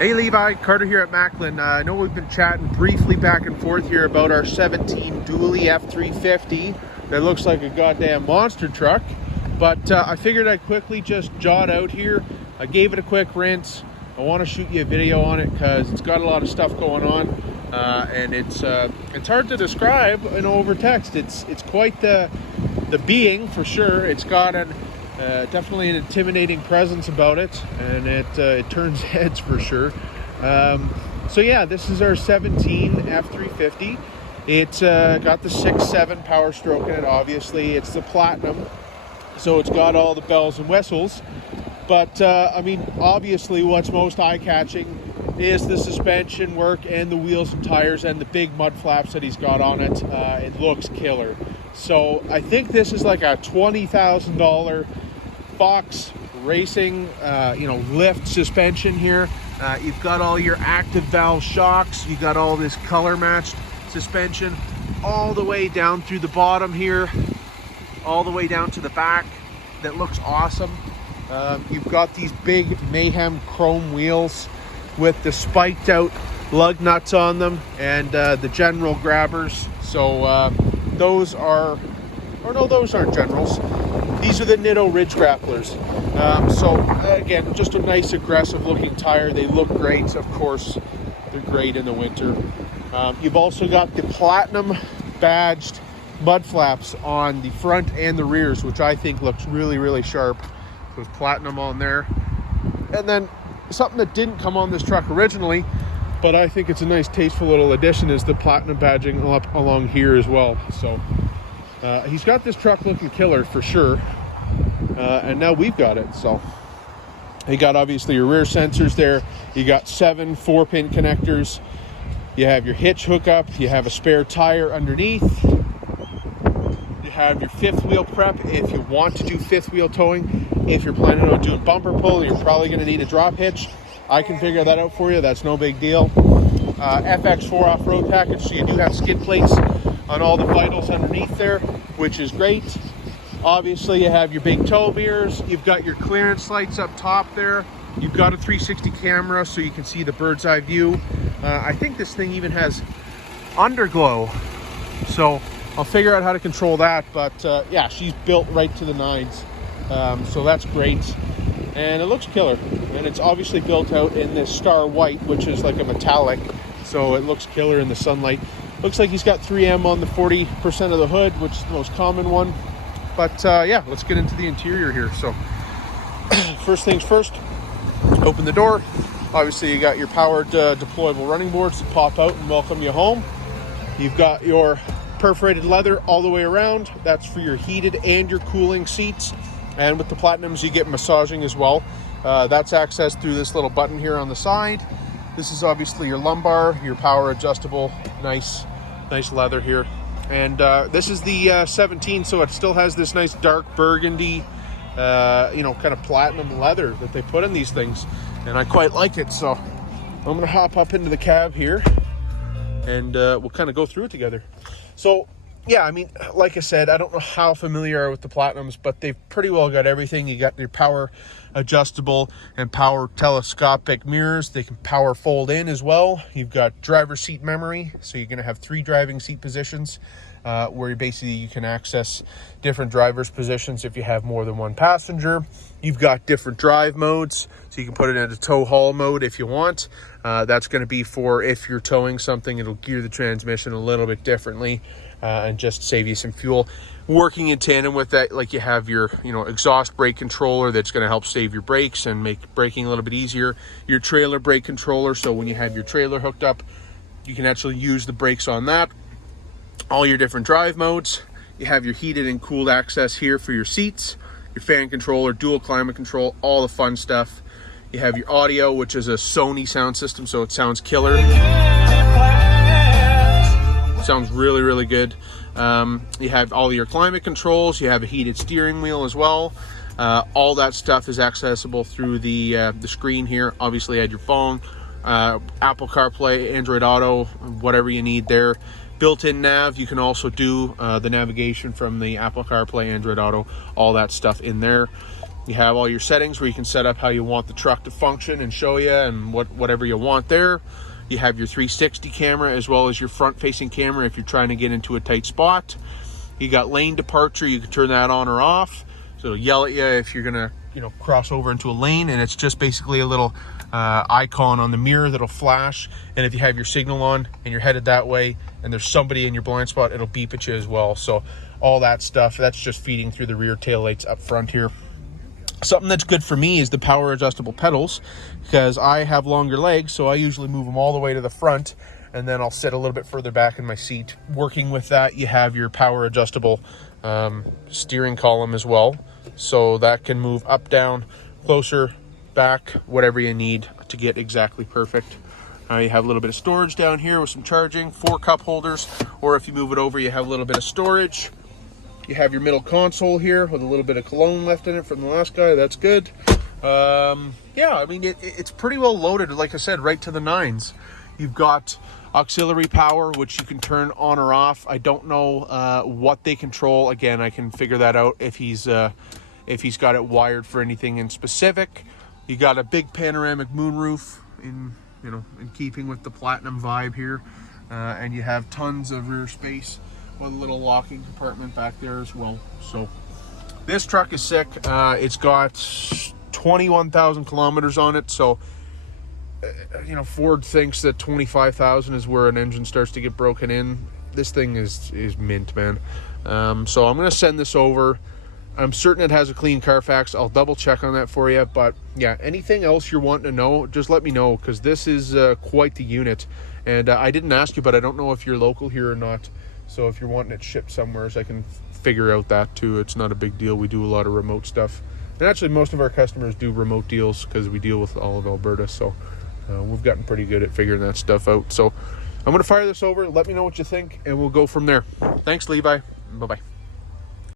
Hey Levi, Carter here at Macklin. I know we've been chatting briefly back and forth here about our 17 dually F-350 that looks like a goddamn monster truck, but I figured I'd quickly just jot out here. I gave it a quick rinse. I want to shoot you a video on it because it's got a lot of stuff going on, and it's hard to describe over text. It's quite the being for sure. It's got definitely an intimidating presence about it, and it turns heads for sure. So yeah, this is our 17 F-350. It's got the 6.7 power stroke in it. Obviously it's the platinum, so it's got all the bells and whistles, but I mean, obviously what's most eye-catching is the suspension work and the wheels and tires and the big mud flaps that he's got on it. It looks killer. So I think this is like a $20,000 Fox Racing lift suspension here. You've got all your active valve shocks. You got all this color matched suspension all the way down through the bottom here, all the way down to the back. That looks awesome. You've got these big Mayhem chrome wheels with the spiked out lug nuts on them and the general grabbers. So those aren't generals. These are the Nitto Ridge Grapplers. So again, just a nice aggressive looking tire. They look great. Of course, they're great in the winter. You've also got the platinum badged mud flaps on the front and the rears, which I think looks really, really sharp. There's platinum on there. And then something that didn't come on this truck originally, but I think it's a nice tasteful little addition, is the platinum badging up along here as well. So he's got this truck looking killer for sure, and now we've got it. So you got obviously your rear sensors there. You got 7 4-pin connectors. You have your hitch hookup. You have a spare tire underneath. You have your fifth wheel prep if you want to do fifth wheel towing. If you're planning on doing bumper pull, you're probably going to need a drop hitch. I can figure that out for you. That's no big deal. FX4 off-road package, so you do have skid plates on all the vitals underneath there, which is great. Obviously you have your big tow mirrors. You've got your clearance lights up top there. You've got a 360 camera so you can see the bird's eye view. I think this thing even has underglow, so I'll figure out how to control that. But yeah, she's built right to the nines, so that's great, and it looks killer. And it's obviously built out in this star white, which is like a metallic, so it looks killer in the sunlight. Looks like he's got 3M on the 40% of the hood, which is the most common one. But yeah, let's get into the interior here. So first things first, open the door. Obviously you got your powered deployable running boards that pop out and welcome you home. You've got your perforated leather all the way around. That's for your heated and your cooling seats. And with the platinums, you get massaging as well. That's accessed through this little button here on the side. This is obviously your lumbar, your power adjustable, nice leather here. And this is the 17, so it still has this nice dark burgundy, kind of platinum leather that they put in these things. And I quite like it. So I'm gonna hop up into the cab here and we'll kind of go through it together. So yeah, I mean, like I said, I don't know how familiar you are with the platinums, but they've pretty well got everything. You got your power adjustable and power telescopic mirrors. They can power fold in as well. You've got driver's seat memory, so you're going to have 3 driving seat positions where you can access different driver's positions if you have more than one passenger. You've got different drive modes, so you can put it into tow haul mode if you want. That's going to be for if you're towing something, it'll gear the transmission a little bit differently and just save you some fuel. Working in tandem with that, like you have your exhaust brake controller that's going to help save your brakes and make braking a little bit easier. Your trailer brake controller, so when you have your trailer hooked up, you can actually use the brakes on that. All your different drive modes. You have your heated and cooled access here for your seats, your fan controller, dual climate control, all the fun stuff. You have your audio, which is a Sony sound system, so it sounds killer. It sounds really, really good. You have all your climate controls. You have a heated steering wheel as well. All that stuff is accessible through the screen here. Obviously, you had your phone, Apple CarPlay, Android Auto, whatever you need there. Built-in nav, you can also do the navigation from the Apple CarPlay, Android Auto, all that stuff in there. You have all your settings where you can set up how you want the truck to function and show you and whatever you want there. You have your 360 camera as well as your front facing camera if you're trying to get into a tight spot. You got lane departure, you can turn that on or off. So it'll yell at you if you're gonna, cross over into a lane, and it's just basically a little icon on the mirror that'll flash. And if you have your signal on and you're headed that way and there's somebody in your blind spot, it'll beep at you as well. So all that stuff, that's just feeding through the rear tail lights up front here. Something that's good for me is the power adjustable pedals, because I have longer legs, so I usually move them all the way to the front, and then I'll sit a little bit further back in my seat. Working with that, you have your power adjustable steering column as well, so that can move up, down, closer, back, whatever you need to get exactly perfect. You have a little bit of storage down here with some charging, 4 cup holders, or if you move it over, you have a little bit of storage. You have your middle console here with a little bit of cologne left in it from the last guy. That's good. Yeah, I mean, it's pretty well loaded, like I said, right to the nines. You've got auxiliary power, which you can turn on or off. I don't know what they control. Again, I can figure that out if he's got it wired for anything in specific. You got a big panoramic moonroof in keeping with the platinum vibe here, and you have tons of rear space with a little locking compartment back there as well. So this truck is sick. It's got 21,000 kilometers on it, so Ford thinks that 25,000 is where an engine starts to get broken in. This thing is mint, man. So I'm gonna send this over. I'm certain it has a clean Carfax. I'll double check on that for you, but yeah, anything else you're wanting to know, just let me know, because this is quite the unit. And I didn't ask you, but I don't know if you're local here or not. So if you're wanting it shipped somewhere, I can figure out that too. It's not a big deal. We do a lot of remote stuff. And actually, most of our customers do remote deals because we deal with all of Alberta. So we've gotten pretty good at figuring that stuff out. So I'm going to fire this over. Let me know what you think, and we'll go from there. Thanks, Levi. Bye-bye.